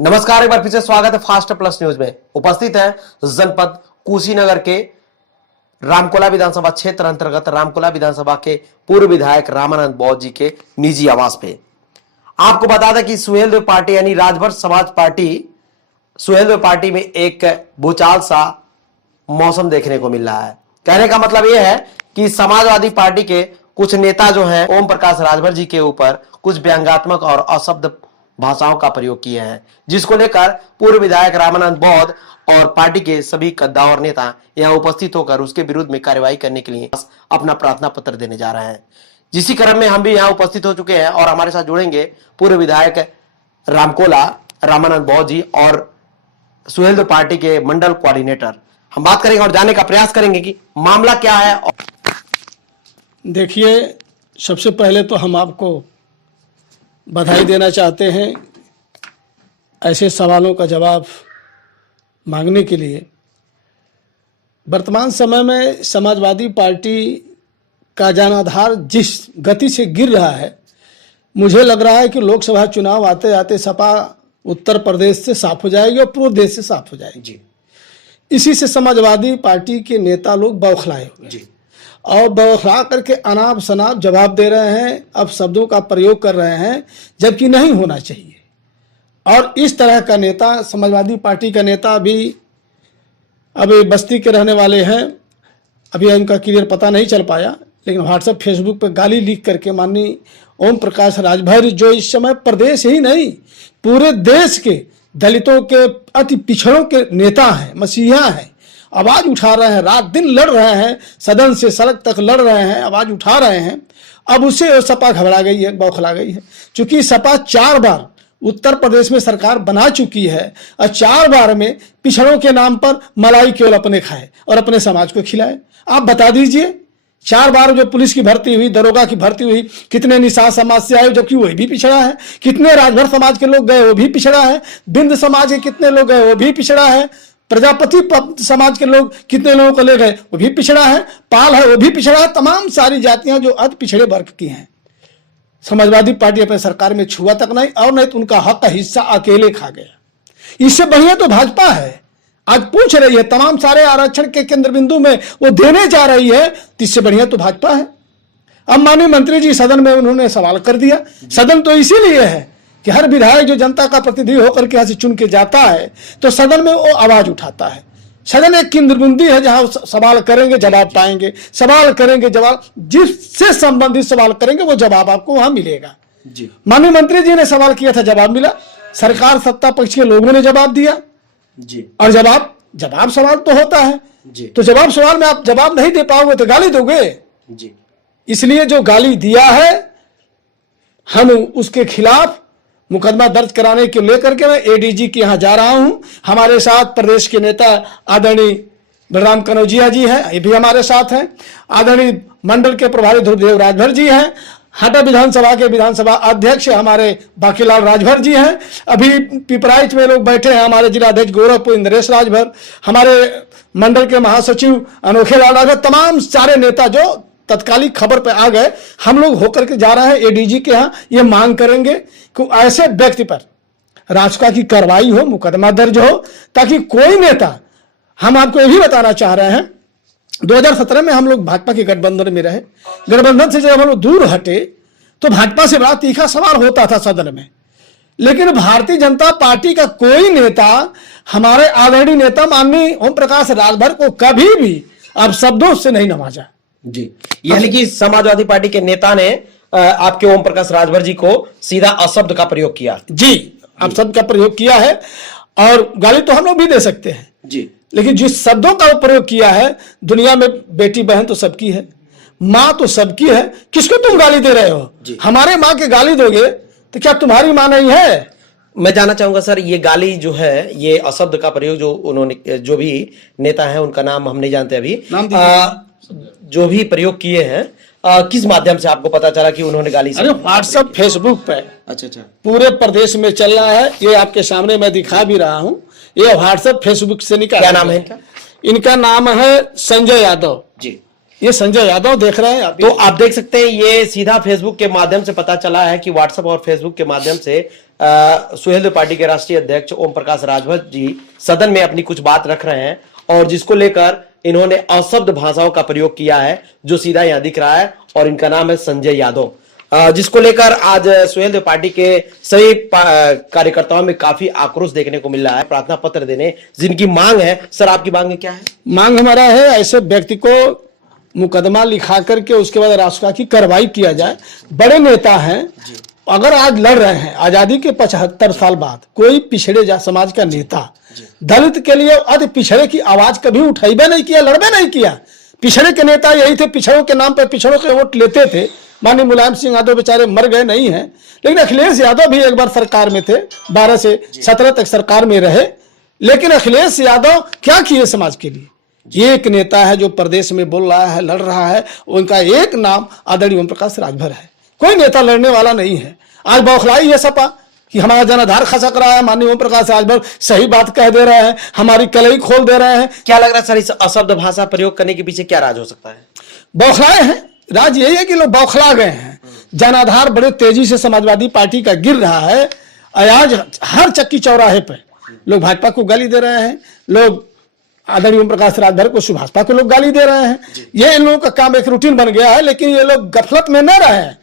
नमस्कार, एक बार फिर से स्वागत है फास्ट प्लस न्यूज में। उपस्थित है जनपद कुशीनगर के रामकोला विधानसभा क्षेत्र अंतर्गत रामकोला विधानसभा के पूर्व विधायक रामानंद बौद्ध जी के निजी आवास पे। आपको बता दें कि सुहेलदेव पार्टी यानी राजभर समाज पार्टी सुहेलदेव पार्टी में एक भूचाल सा मौसम देखने को मिल रहा है। कहने का मतलब यह है कि समाजवादी पार्टी के कुछ नेता जो हैं ओम प्रकाश राजभर जी के ऊपर कुछ व्यंग्यात्मक और अशब्द भाषाओं का प्रयोग किए हैं, जिसको लेकर पूर्व विधायक रामानंद बौद्ध और पार्टी के सभी कद्दावर नेता यहां उपस्थित होकर उसके विरुद्ध में कार्रवाई करने के लिए अपना प्रार्थना पत्र देने जा रहे हैं। जिसी क्रम में हम भी यहां उपस्थित हो चुके हैं और हमारे साथ जुड़ेंगे पूर्व विधायक रामकोला रामानंद बौद्ध जी और सुहेलदेव पार्टी के मंडल कोऑर्डिनेटर। हम बात करेंगे और जानने का प्रयास करेंगे कि मामला क्या है। देखिए, सबसे पहले तो हम आपको बधाई देना चाहते हैं ऐसे सवालों का जवाब मांगने के लिए। वर्तमान समय में समाजवादी पार्टी का जनाधार जिस गति से गिर रहा है, मुझे लग रहा है कि लोकसभा चुनाव आते आते सपा उत्तर प्रदेश से साफ हो जाएगी और पूरे देश से साफ हो जाएगी जी। इसी से समाजवादी पार्टी के नेता लोग बौखलाए हुए जी और बौखला करके अनाप शनाप जवाब दे रहे हैं, अब शब्दों का प्रयोग कर रहे हैं जबकि नहीं होना चाहिए। और इस तरह का नेता, समाजवादी पार्टी का नेता अभी बस्ती के रहने वाले हैं, अभी उनका क्लियर पता नहीं चल पाया, लेकिन व्हाट्सएप फेसबुक पर गाली लिख करके माननीय ओम प्रकाश राजभर जो इस समय प्रदेश ही नहीं पूरे देश के दलितों के अति पिछड़ों के नेता हैं, मसीहा हैं, आवाज उठा रहे हैं, रात दिन लड़ रहे हैं, सदन से सड़क तक लड़ रहे हैं, आवाज उठा रहे हैं। अब उससे सपा घबरा गई है, बौखला गई है। क्योंकि सपा 4 बार उत्तर प्रदेश में सरकार बना चुकी है और 4 बार में पिछड़ों के नाम पर मलाई केवल अपने खाए और अपने समाज को खिलाए। आप बता दीजिए, 4 बार जो पुलिस की भर्ती हुई, दरोगा की भर्ती हुई, कितने निषाद समाज से आए जबकि वही भी पिछड़ा है, कितने राजभर समाज के लोग गए वो भी पिछड़ा है, बिंद समाज के कितने लोग गए वो भी पिछड़ा है, प्रजापति समाज के लोग कितने लोगों को ले गए वो भी पिछड़ा है, पाल है वो भी पिछड़ा है। तमाम सारी जातियां जो अति पिछड़े वर्ग की हैं, समाजवादी पार्टी अपने सरकार में छुआ तक नहीं और नहीं तो उनका हक का हिस्सा अकेले खा गया। इससे बढ़िया तो भाजपा है, आज पूछ रही है तमाम सारे आरक्षण के केंद्र बिंदु में वो देने जा रही है, इससे बढ़िया तो भाजपा है। अब माननीय मंत्री जी सदन में उन्होंने सवाल कर दिया। सदन तो इसीलिए है कि हर विधायक जो जनता का प्रतिनिधि होकर के यहाँ से चुन के जाता है तो सदन में वो आवाज उठाता है। सदन एक केंद्रबिंदु है जहां सवाल करेंगे जवाब पाएंगे, सवाल करेंगे जवाब, जिससे संबंधित सवाल करेंगे वो जवाब आपको वहां मिलेगा जी। माननीय मंत्री जी ने सवाल किया था, जवाब मिला, सरकार सत्ता पक्ष के लोगों ने जवाब दिया जी। और जवाब सवाल तो होता है जी। तो जवाब सवाल में आप जवाब नहीं दे पाओगे तो गाली दोगे जी। इसलिए जो गाली दिया है हम उसके खिलाफ मुकदमा दर्ज कराने के लेकर के मैं एडीजी के यहाँ जा रहा हूं। हमारे साथ प्रदेश के नेता आदरणीय बलराम कनौजिया जी हैं, ये भी हमारे साथ हैं। आदरणीय मंडल के प्रभारी ध्रुवदेव राजभर जी हैं। हाटा विधानसभा के विधानसभा अध्यक्ष हमारे बाकीलाल राजभर जी हैं। अभी पिपराइच में लोग बैठे हैं, हमारे जिलाध्यक्ष गोरखपुर इंद्रेश राजभर, हमारे मंडल के महासचिव अनोखे लाल राजभर, तमाम सारे नेता जो तत्कालिक खबर पे आ गए। हम लोग होकर के जा रहे हैं एडीजी के यहाँ, ये मांग करेंगे कि ऐसे व्यक्ति पर राजका की कार्रवाई हो, मुकदमा दर्ज हो, ताकि कोई नेता, हम आपको ये भी बताना चाह रहे हैं 2017 में हम लोग भाजपा के गठबंधन में रहे, गठबंधन से जब हम लोग दूर हटे तो भाजपा से बड़ा तीखा सवाल होता था सदन में, लेकिन भारतीय जनता पार्टी का कोई नेता हमारे आदरणीय नेता माननीय ओम प्रकाश राजभर को कभी भी अब शब्दों से नहीं नवाजा जी। यानी कि समाजवादी पार्टी के नेता ने आपके ओम प्रकाश राजभर जी को सीधा अशब्द का प्रयोग किया जी, अपशब्द का प्रयोग किया है। और गाली तो हम लोग भी दे सकते हैं जी, लेकिन जिस शब्दों का प्रयोग किया है, दुनिया में बेटी बहन तो सबकी है, माँ तो सबकी है, किसको तुम गाली दे रहे हो? हमारे माँ के गाली दोगे तो क्या तुम्हारी माँ नहीं है? मैं जानना चाहूंगा सर, ये गाली जो है, ये अशब्द का प्रयोग जो उन्होंने, जो भी नेता है उनका नाम हम नहीं जानते अभी, जो भी प्रयोग किए हैं, किस माध्यम से आपको पता चला कि उन्होंने गाली से? अरे व्हाट्सएप फेसबुक पे अच्छा पूरे प्रदेश में चल रहा है, ये आपके सामने मैं दिखा भी रहा हूँ। ये व्हाट्सएप फेसबुक से निकाला। क्या नाम है इनका? इनका नाम है संजय यादव जी। ये संजय यादव देख रहे हैं आप। तो आप देख सकते हैं, ये सीधा फेसबुक के माध्यम से पता चला है कि व्हाट्सएप और फेसबुक के माध्यम से सुहेलदेव पार्टी के राष्ट्रीय अध्यक्ष ओम प्रकाश राजभर जी सदन में अपनी कुछ बात रख रहे हैं और जिसको लेकर इन्होंने अशब्द भाषाओं का प्रयोग किया है जो सीधा यहां दिख रहा है और इनका नाम है संजय यादव, जिसको लेकर आज सुहेलदेव पार्टी के सभी कार्यकर्ताओं में काफी आक्रोश देखने को मिल रहा है। प्रार्थना पत्र देने जिनकी मांग है, सर आपकी मांग क्या है? मांग हमारा है ऐसे व्यक्ति को मुकदमा लिखा करके उसके बाद राष्ट्रपति की कार्रवाई किया जाए। बड़े नेता हैं, अगर आज लड़ रहे हैं आजादी के 75 साल बाद, कोई पिछड़े समाज का नेता दलित के लिए अति पिछड़े की आवाज कभी उठाइबे नहीं किया, लड़बे नहीं किया। पिछड़े के नेता यही थे, पिछड़ों के नाम पर पिछड़ों के वोट लेते थे। माननीय मुलायम सिंह यादव बेचारे मर गए नहीं हैं, लेकिन अखिलेश यादव भी एक बार सरकार में थे, 12 से 17 तक सरकार में रहे। लेकिन अखिलेश यादव क्या किए समाज के लिए? एक नेता है जो प्रदेश में बोल रहा है, लड़ रहा है, उनका एक नाम आदरणीय ओम प्रकाश राजभर है। कोई नेता लड़ने वाला नहीं है। आज बौखलाई है सपा कि हमारा जनाधार खसक रहा है, माननीय ओम प्रकाश राजभर सही बात कह दे रहे हैं, हमारी कलई खोल दे रहे हैं। क्या लग रहा है सर इस अशब्द भाषा प्रयोग करने के पीछे क्या राज हो सकता है? बौखलाए हैं, राज यही है कि लोग बौखला गए हैं। जनाधार बड़े तेजी से समाजवादी पार्टी का गिर रहा है। आज हर चक्की चौराहे पे लोग भाजपा को गाली दे रहे हैं, लोग आदरणीय ओम प्रकाश राजभर को भाजपा को लोग गाली दे रहे हैं। ये इन लोगों का काम एक रूटीन बन गया है, लेकिन ये लोग गफलत में न रहे।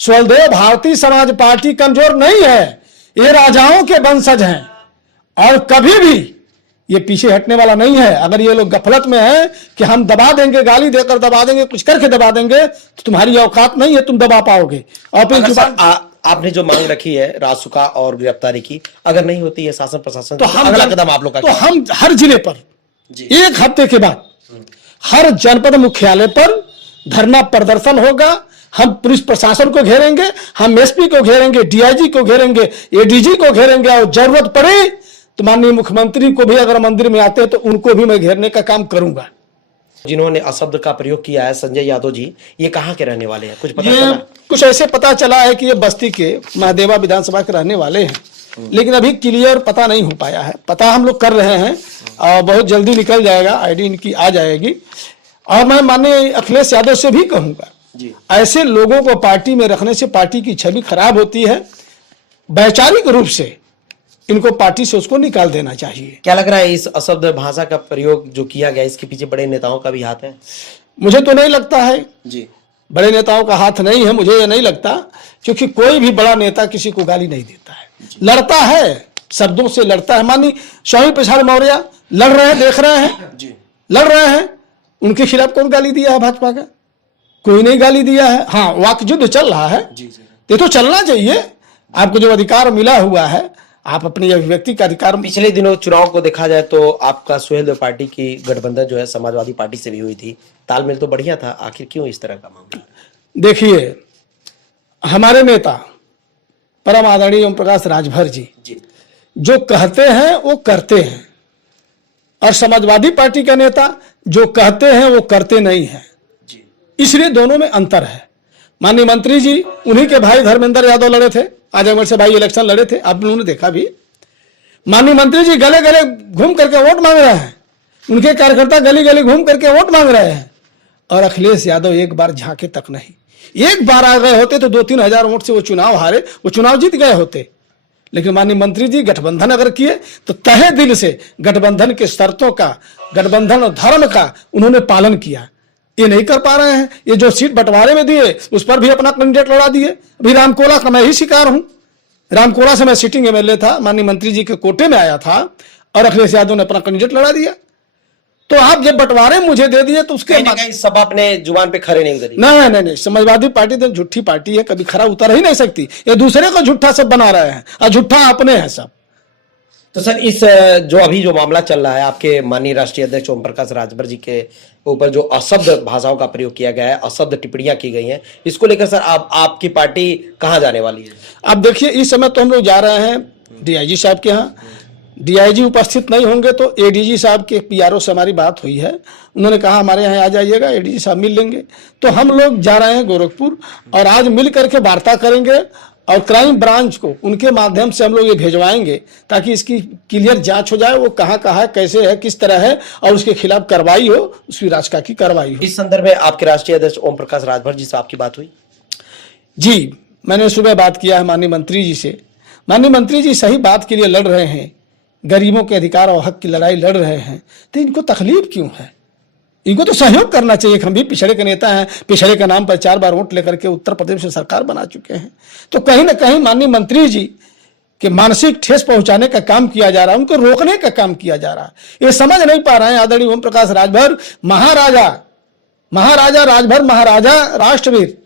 सुहेलदेव भारतीय समाज पार्टी कमजोर नहीं है, ये राजाओं के वंशज हैं और कभी भी ये पीछे हटने वाला नहीं है। अगर ये लोग गफलत में है कि हम दबा देंगे, गाली देकर दबा देंगे, कुछ करके दबा देंगे, तो तुम्हारी औकात नहीं है, तुम दबा पाओगे। और फिर आपने जो मांग रखी है रासुका और गिरफ्तारी की, अगर नहीं होती है शासन प्रशासन तो हम अगला कदम आप लोग का तो हम हर जिले पर एक हफ्ते के बाद हर जनपद मुख्यालय पर धरना प्रदर्शन होगा। हम पुलिस प्रशासन को घेरेंगे, हम एसपी को घेरेंगे, डीआईजी को घेरेंगे, एडीजी को घेरेंगे और जरूरत पड़े तो माननीय मुख्यमंत्री को भी अगर मंदिर में आते हैं तो उनको भी मैं घेरने का काम करूंगा। जिन्होंने अशब्द का प्रयोग किया है संजय यादव जी, ये कहाँ के रहने वाले हैं? कुछ पता चला? कुछ ऐसे पता चला है कि ये बस्ती के महादेवा विधानसभा के रहने वाले हैं, लेकिन अभी क्लियर पता नहीं हो पाया है। पता हम लोग कर रहे हैं और बहुत जल्दी निकल जाएगा, आईडी इनकी आ जाएगी। और मैं माननीय अखिलेश यादव से भी कहूंगा, ऐसे लोगों को पार्टी में रखने से पार्टी की छवि खराब होती है। वैचारिक रूप से इनको पार्टी से उसको निकाल देना चाहिए। क्या लग रहा है इस अशब्द भाषा का प्रयोग जो किया गया इसके पीछे बड़े नेताओं का भी हाथ है? मुझे तो नहीं लगता है जी, बड़े नेताओं का हाथ नहीं है, मुझे ये नहीं लगता, क्योंकि कोई भी बड़ा नेता किसी को गाली नहीं देता है, लड़ता है, शब्दों से लड़ता है। माननीय स्वामी प्रसाद मौर्य लड़ रहे हैं, देख रहे हैं जी, लड़ रहे हैं, उनके खिलाफ कौन गाली दिया है? भाजपा का कोई नहीं गाली दिया है। हाँ, वाक युद्ध चल रहा है, ये तो चलना चाहिए। आपको जो अधिकार मिला हुआ है, आप अपनी अभिव्यक्ति का अधिकार। पिछले दिनों चुनाव को देखा जाए तो आपका सुहेलदेव पार्टी की गठबंधन जो है समाजवादी पार्टी से भी हुई थी, तालमेल तो बढ़िया था, आखिर क्यों इस तरह का मामला? देखिए, हमारे नेता परम आदरणीय ओम प्रकाश राजभर जी जो कहते हैं वो करते हैं, और समाजवादी पार्टी का नेता जो कहते हैं वो करते नहीं है, इसलिए दोनों में अंतर है। माननीय मंत्री जी, उन्हीं के भाई धर्मेंद्र यादव लड़े थे, आजमगढ़ से भाई इलेक्शन लड़े थे, आप लोगों ने देखा भी। माननीय मंत्री जी गले गले घूम करके वोट मांग रहे हैं, उनके कार्यकर्ता गली गली घूम करके वोट मांग रहे हैं, और अखिलेश यादव एक बार झांके तक नहीं। एक बार आ गए होते तो 2-3 हजार वोट से वो चुनाव हारे, वो चुनाव जीत गए होते। लेकिन माननीय मंत्री जी गठबंधन अगर किए तो तहे दिल से गठबंधन के शर्तों का, गठबंधन और धर्म का उन्होंने पालन किया। ये नहीं कर पा रहे हैं। ये जो सीट बंटवारे में दिए उस पर भी अपना कैंडिडेट लड़ा दिए। अभी रामकोला का मैं ही शिकार हूं। रामकोला से मैं सिटिंग एमएलए था, माननीय मंत्री जी के कोटे में आया था, और अखिलेश यादव ने अपना कैंडिडेट लड़ा दिया। तो आप जब बंटवारे मुझे दे दिए तो उसके सब अपने जुबान पे खड़े नहीं उतरी। नहीं, समाजवादी पार्टी तो झूठी पार्टी है, कभी खरा उतर ही नहीं सकती। ये दूसरे को झूठा सब बना रहे हैं और झूठा अपने हैं सब। तो सर इस जो अभी जो मामला चल रहा है, आपके माननीय राष्ट्रीय अध्यक्ष ओम प्रकाश राजभर जी के ऊपर जो अशब्द भाषाओं का प्रयोग किया गया है, अशब्द टिप्पणियां की गई हैं, इसको लेकर सर आपकी पार्टी कहां जाने वाली है? अब देखिए, इस समय तो हम लोग जा रहे हैं डीआईजी साहब के यहाँ। डीआईजी उपस्थित नहीं होंगे तो एडीजी साहब के पीआरओ से हमारी बात हुई है, उन्होंने कहा हमारे यहाँ आ जाइएगा, एडीजी साहब मिल लेंगे। तो हम लोग जा रहे हैं गोरखपुर, और आज मिल करके वार्ता करेंगे और क्राइम ब्रांच को उनके माध्यम से हम लोग ये भेजवाएंगे ताकि इसकी क्लियर जांच हो जाए, वो कहाँ है, कैसे है, किस तरह है, और उसके खिलाफ कार्रवाई हो, उसकी राजका की कार्रवाई हो। इस संदर्भ में आपके राष्ट्रीय अध्यक्ष ओम प्रकाश राजभर जी से आपकी बात हुई? जी, मैंने सुबह बात किया है माननीय मंत्री जी से, माननीय मंत्री जी सही बात के लिए लड़ रहे हैं, गरीबों के अधिकार और हक की लड़ाई लड़ रहे हैं, तो इनको तकलीफ क्यों है? इनको तो सहयोग करना चाहिए। हम भी पिछड़े के नेता हैं, पिछड़े के नाम पर 4 बार वोट लेकर के उत्तर प्रदेश में सरकार बना चुके हैं। तो कहीं ना कहीं माननीय मंत्री जी के मानसिक ठेस पहुंचाने का काम किया जा रहा है, उनको रोकने का काम किया जा रहा है। ये समझ नहीं पा रहे हैं आदरणीय ओम प्रकाश राजभर, महाराजा राजभर, महाराजा राष्ट्रवीर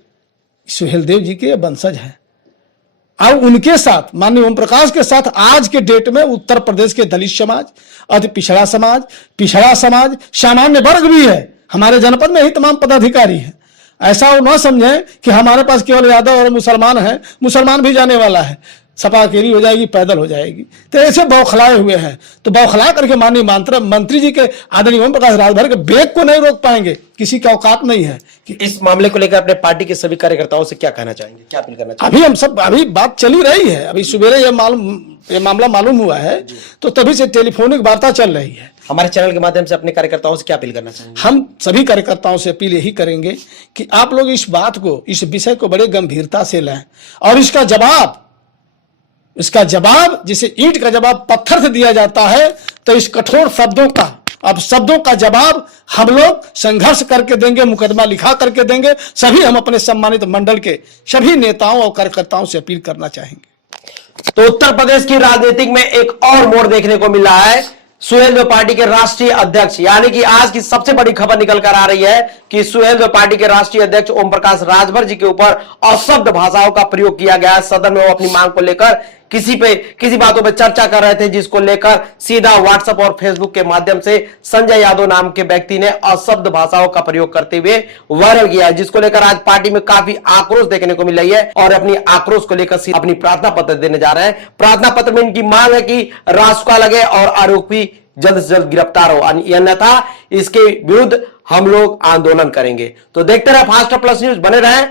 सुहेलदेव जी के वंशज हैं। और उनके साथ माननीय ओम प्रकाश के साथ आज के डेट में उत्तर प्रदेश के दलित समाज, अति पिछड़ा समाज, सामान्य वर्ग भी है। हमारे जनपद में ही तमाम पदाधिकारी हैं। ऐसा वो न समझें कि हमारे पास केवल यादव और मुसलमान है, मुसलमान भी जाने वाला है। सपा अकेली हो जाएगी, पैदल हो जाएगी। तो ऐसे बौखलाए हुए हैं, तो बौखला करके माननीय मंत्री जी के आदरणीय ओम प्रकाश राजभर के बेग को नहीं रोक पाएंगे। किसी का औकात नहीं है कि इस मामले को लेकर अपने पार्टी के सभी कार्यकर्ताओं से क्या कहना चाहेंगे, क्या अपील करना चाहेंगे? अभी बात चली रही है। अभी सवेरे ये मामला मालूम हुआ है, तो तभी से टेलीफोनिक वार्ता चल रही है। हमारे चैनल के माध्यम से अपने कार्यकर्ताओं से क्या अपील करना चाहेंगे? हम सभी कार्यकर्ताओं से अपील यही करेंगे कि आप लोग इस बात को, इस विषय को बड़े गंभीरता से लें और इसका जवाब जिसे ईंट का जवाब पत्थर से दिया जाता है, तो इस कठोर शब्दों का जवाब हम लोग संघर्ष करके देंगे, मुकदमा लिखा करके देंगे। सभी हम अपने सम्मानित मंडल के सभी नेताओं और कार्यकर्ताओं से अपील करना चाहेंगे। तो उत्तर प्रदेश की राजनीति में एक और मोड़ देखने को मिला है। सुहेलदेव पार्टी के राष्ट्रीय अध्यक्ष, यानी कि आज की सबसे बड़ी खबर निकल कर आ रही है कि सुहेलदेव पार्टी के राष्ट्रीय अध्यक्ष ओम प्रकाश राजभर जी के ऊपर अशब्द भाषाओं का प्रयोग किया गया है। सदन में वो अपनी मांग को लेकर किसी बातों पर चर्चा कर रहे थे, जिसको लेकर सीधा व्हाट्सएप और फेसबुक के माध्यम से संजय यादव नाम के व्यक्ति ने अशब्द भाषाओं का प्रयोग करते हुए वायरल किया है, जिसको लेकर आज पार्टी में काफी आक्रोश देखने को मिल रही है और अपनी आक्रोश को लेकर अपनी प्रार्थना पत्र देने जा रहे हैं। प्रार्थना पत्र में इनकी मांग है कि रासुका लगे और आरोपी जल्द से जल्द गिरफ्तार हो, अन्यथा इसके विरुद्ध हम लोग आंदोलन करेंगे। तो देखते रहे फास्ट प्लस न्यूज, बने रहें।